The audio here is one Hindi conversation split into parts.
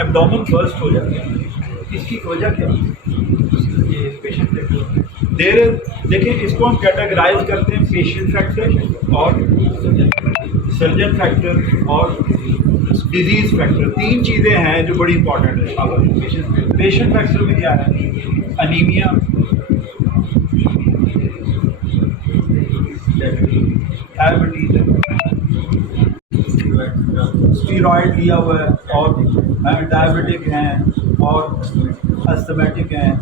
एब्डोमेन बर्स्ट हो जाता है, इसकी वजह क्या है? ये पेशेंट देखिए, इसको हम कैटेगराइज करते हैं पेशेंट फैक्टर और सर्जन फैक्टर और डिजीज फैक्टर। तीन चीज़ें हैं जो बड़ी इंपॉर्टेंट है। पेशेंट फैक्टर में क्या है? अनीमिया, डायबिटीज, स्टीरॉयड लिया हुआ है और डायबिटिक हैं और अस्थमेटिक हैं।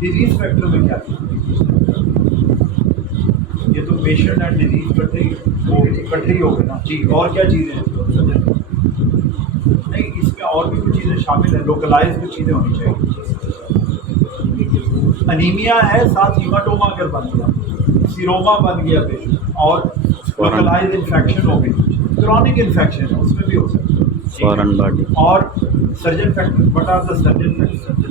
डिजीज फैक्टर में क्या है? ये तो पेशेंट एंड डिजीज इकट्ठे ही हो गए ना जी। और क्या चीज़ें हैं? नहीं, इसमें और भी कुछ चीज़ें शामिल हैं, लोकलाइज कुछ चीज़ें होनी चाहिए। अनीमिया है, साथ हीमाटोमा अगर बन गया, सीरोमा बन गया पेशेंट और लोकलाइज इन्फेक्शन हो गई, क्रॉनिक इन्फेक्शन है, उसमें भी हो सकता है। फॉरेन बॉडी और surgeon factor, what are the surgeon factor?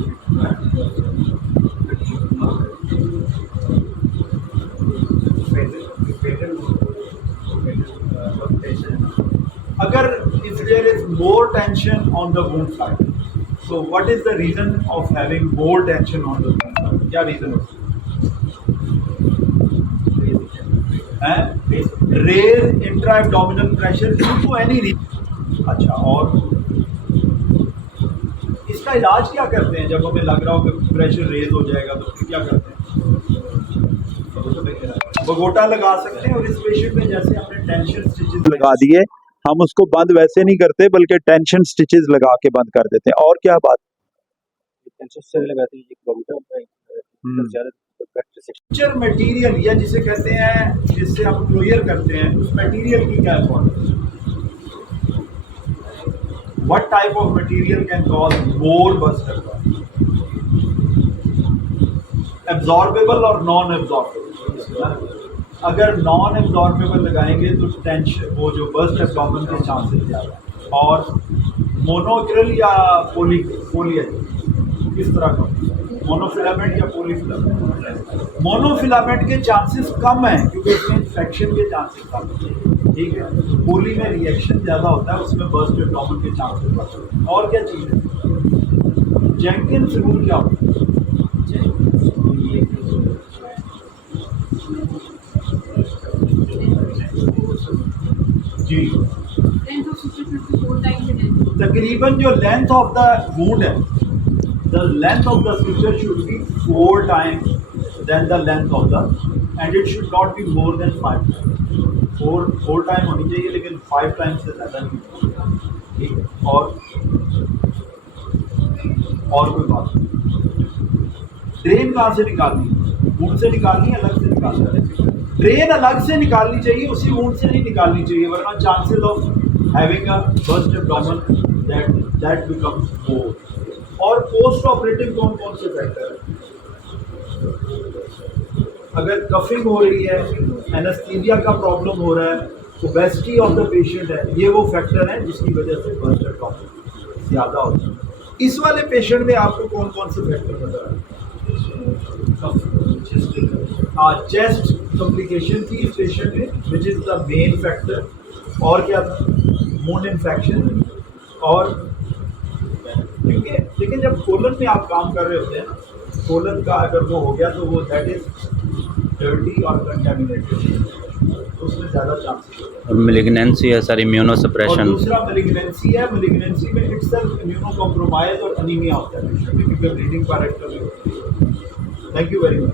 अगर if there is more tension on the wound side, so what is the reason of having more tension on the wound side? क्या reason है? Raise intra-abdominal pressure due to any reason। अच्छा, और इसका इलाज क्या करते हैं? जब हमें लग रहा हो कि प्रेशर रेज हो जाएगा तो फिर क्या करते हैं? बगोटा लगा सकते हैं। और इस पेशेंट में जैसे हमने टेंशन स्टिचेस लगा दिए, हम उसको बंद वैसे नहीं करते बल्कि टेंशन स्टिचेस लगा के बंद कर देते हैं। और क्या बात? स्ट्रक्चर मटेरियल या जिसे कहते हैं, जिससे हम क्लोजर करते हैं, उस मटेरियल की क्या importance? What type of material can cause more buster? Absorbable और नॉन एब्जॉर्बेबल। अगर नॉन एब्जॉर्बेबल लगाएंगे तो टेंशन, वो जो बर्स्ट एब्डोमेन के चांसेस ज़्यादा। और मोनोक्रिल या पोलियल, किस तरह का? मोनोफिलामेंट या पॉलीफिलामेंट? मोनोफिलामेंट के चांसेस कम हैं क्योंकि उसमें इन्फेक्शन के चांसेस कम हैं, ठीक है। पोली में रिएक्शन ज़्यादा होता है, उसमें बर्स्ट एब्डोमेन के चांसेस बढ़ते हैं। और क्या चीज़ है? जेंकिंस रूल क्या होता है? जी, तकरीबन जो लेंथ ऑफ द वुंड है, the length of the suture should be 4 times than the length of the, and it should not be more than 5 times। 4 time होनी चाहिए, लेकिन 5 टाइम्स से ज़्यादा नहीं, ठीक है। और कोई बात? ड्रेन कहाँ से निकालनी? वुंड से निकालनी, अलग से निकालनी है? ड्रेन अलग से निकालनी चाहिए, उसी वुंड से नहीं निकालनी चाहिए, वरना chances of having a burst abdomen that becomes more. और पोस्ट ऑपरेटिव कौन कौन से फैक्टर हैं? अगर कफिंग हो रही है, एनेस्थीसिया का प्रॉब्लम हो रहा है, ओबेसिटी ऑफ द पेशेंट है, ये वो फैक्टर हैं जिसकी वजह से बर्स्ट एब्डोमेन ज़्यादा होता है। इस वाले पेशेंट में आपको कौन कौन से फैक्टर नजर आए? चेस्ट कॉम्प्लिकेशन थी इस पेशेंट में, which is the main factor. और क्या था? Wound infection. और क्योंकि लेकिन जब कोलन में आप काम कर रहे होते हैं ना, कोलन का अगर वो हो गया तो वो दैट इज डर्टी और कंटेमिनेटेड, तो उसमें ज़्यादा चांसेस होते हैं। मेलिग्नेंसी है सर, इम्यूनो सप्रेशन। और दूसरा मेलिग्नेंसी है। मेलिग्नेंसी में इटसेल्फ इम्यूनो कॉम्प्रोमाइज और अनीमिया होता है पेशेंट में, क्योंकि ब्लीडिंग पैरेक्टर में होती है। Thank you very much.